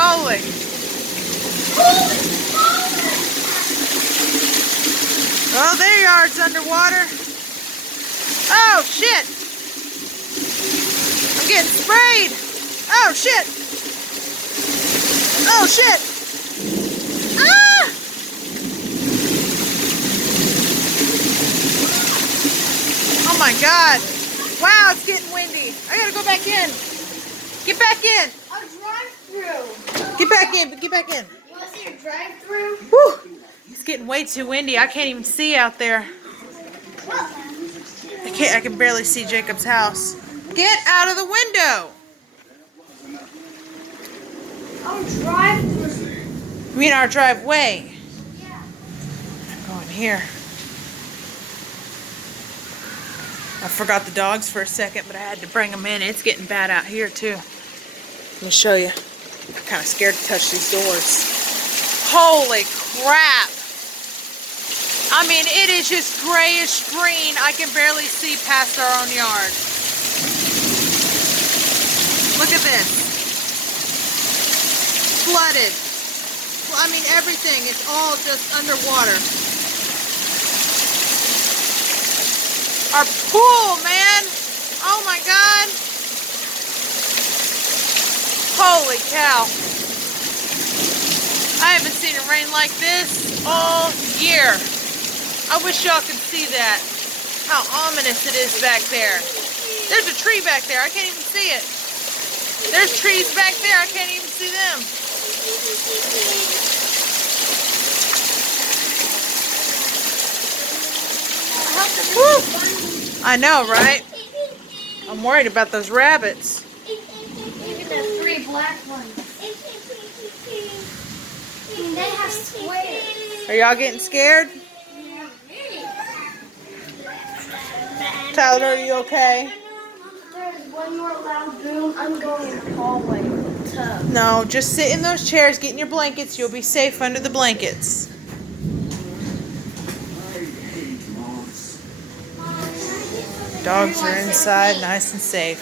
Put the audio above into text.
moly. Oh, there you are. It's underwater. Oh, shit. I'm getting sprayed. Oh, shit. Oh, shit. Ah! Oh, my God. Wow, it's getting windy. I got to go back in. Get back in. A drive-through. Get back in. Get back in. You want to see a drive-through? Whew. It's getting way too windy. I can't even see out there. I can barely see Jacob's house. Get out of the window. Our drive-through. You mean our driveway? Yeah. Go in here. I forgot the dogs for a second, but I had to bring them in. It's getting bad out here too. Let me show you. I'm kind of scared to touch these doors. Holy crap. I mean, it is just grayish green. I can barely see past our own yard. Look at this. Flooded. I mean, everything. It's all just underwater. Our pool, man. Oh my God. Holy cow. I haven't seen it rain like this all year. I wish y'all could see that. How ominous it is back there. There's a tree back there. I can't even see it. There's trees back there. I can't even see them. Woo. I know, right? I'm worried about those rabbits. Look at the 3 black ones. They have squares. Are y'all getting scared? Tyler, are you okay? There's one more loud boom. I'm going in the hallway with the tub. No, just sit in those chairs, get in your blankets. You'll be safe under the blankets. Dogs are inside, nice and safe.